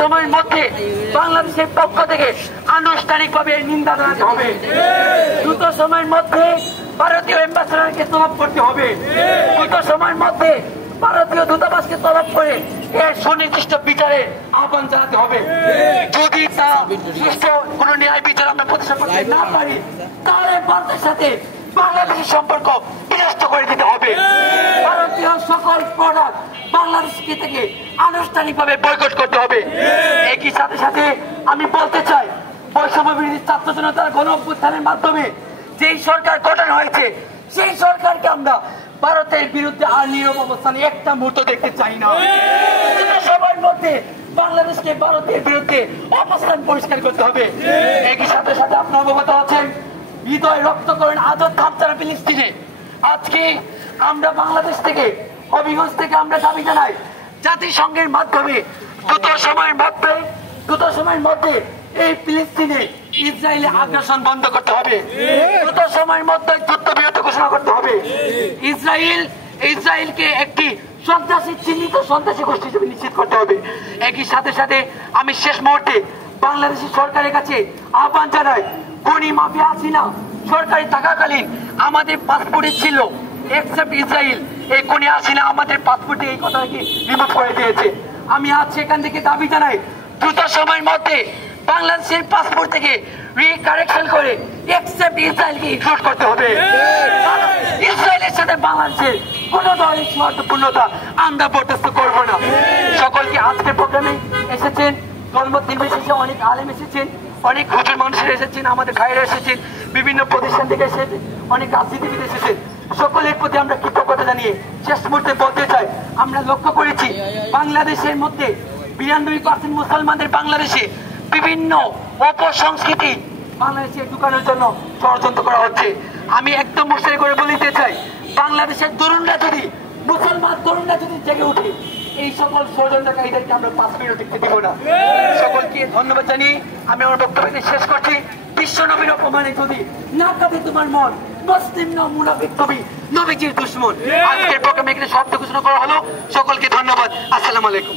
সময়ের মধ্যে বাংলাদেশের পক্ষ থেকে আনুষ্ঠানিকভাবে নিন্দা জানাতে হবে। দ্রুত সময়ের মধ্যে ভারতীয় অ্যাম্বাসেডরকে তলব করতে হবে। দ্রুত সময়ের মধ্যে ভারতীয় দূতাবাসকে তলব করে এর সুনির্দিষ্ট বিচারে আহ্বান জানাতে হবে। যদি তা সুষ্ঠু কোন ন্যায় বিচার আমরা প্রতিষ্ঠা করতে না পারি, তাহলে ভারতের সাথে বাংলাদেশের সম্পর্ক বিনষ্ট করে দিতে হবে। ভারতীয় সকল প্রোডাক্ট বাংলাদেশকে থেকে আনুষ্ঠানিকভাবে বয়কট করতে হবে। একই সাথে সাথে আমি বলতে চাই, বৈষম্য বিরোধী ছাত্র জনতার গণ অভ্যুত্থানের মাধ্যমে যেই সরকার গঠন হয়েছে, সেই সরকারকে আমরা ভারতের বিরুদ্ধে আর নীরব অবস্থানে একটা মুহূর্ত দেখতে চাই না। সবার মধ্যে বাংলাদেশকে ভারতের বিরুদ্ধে অবস্থান পরিষ্কার করতে হবে। একই সাথে সাথে আপনার অবগত আছেন, হৃদয় রক্তকরণ আজও থামছাড়া ফিলিস্তিনে। আজকে আমরা বাংলাদেশ থেকে, হবিগঞ্জ থেকে আমরা দাবি জানাই, জাতিসংঘের মাধ্যমে দ্রুত সময়ের মধ্যে এই ফিলিস্তিনে ইসরায়েলি আগ্রাসন বন্ধ করতে হবে। দ্রুত সময়ের মধ্যে যুদ্ধবিরতি ঘোষণা করতে হবে। ইসরায়েলকে একটি সন্ত্রাসী চিহ্নিত সন্ত্রাসী গোষ্ঠী হিসেবে নিশ্চিত করতে হবে। একই সাথে সাথে আমি শেষ মুহূর্তে বাংলাদেশের সরকারের কাছে আহ্বান জানাই, খনি মাফিয়া হাসিনা সরকারি থাকাকালীন আমাদের পাসপোর্টে ছিল এক্সেপ্ট ইসরায়েল, এই খনি হাসিনা আমাদের পাসপোর্টে এই কথাকে রিমুভ করে দিয়েছে। আমি আজ সেখান থেকে দাবি জানাই, দ্রুত সময়ের মধ্যে বাংলাদেশের পাসপোর্ট থেকে রিকারেকশন করে এক্সেপ্ট ইসরায়েলকে ইনক্লুড করতে হবে। ইসরায়েলের সাথে বাংলাদেশের কোন ধরনের স্বার্থপূর্ণতা আমরা বরদাস্ত করবো না। সকলকে আজকের প্রোগ্রামে এসেছেন, ধর্মমত নির্বিশেষে অনেক আলেম এসেছেন, অনেক হুজুর মানুষের এসেছেন, আমাদের ভাইরা এসেছেন, বিভিন্ন প্রতিষ্ঠান থেকে এসেছেন, অনেক রাজনীতিবিদ এসেছেন। সকলের প্রতি আমরা কৃতজ্ঞতা জানিয়ে শেষ মুহূর্তে বলতে চাই, আমরা লক্ষ্য করেছি বাংলাদেশের মধ্যে 92% মুসলমানদের বাংলাদেশে বিভিন্ন অপসংস্কৃতি বাংলাদেশে ঢুকানোর জন্য ষড়যন্ত্র করা হচ্ছে। আমি একদম মুশারি করে বলতে চাই, বাংলাদেশের তরুণরা যদি, মুসলমান তরুণরা যদি জেগে উঠে, এই সকল ষড়যন্ত্রকারীদেরকে আমরা 5 মিনিট দেখতে দিব না। সকলকে ধন্যবাদ জানিয়ে আমি আমার বক্তব্য শেষ করছি। বিশ্ব নবীর অপমানে যদি না কাঁদে তোমার মন, মুসলিম না মুনাফিক কবি নবীজির দুশমন। আজকের প্রোগ্রামে এখানে শব্দ ঘোষণা করা হলো। সকলকে ধন্যবাদ। আসসালামু আলাইকুম।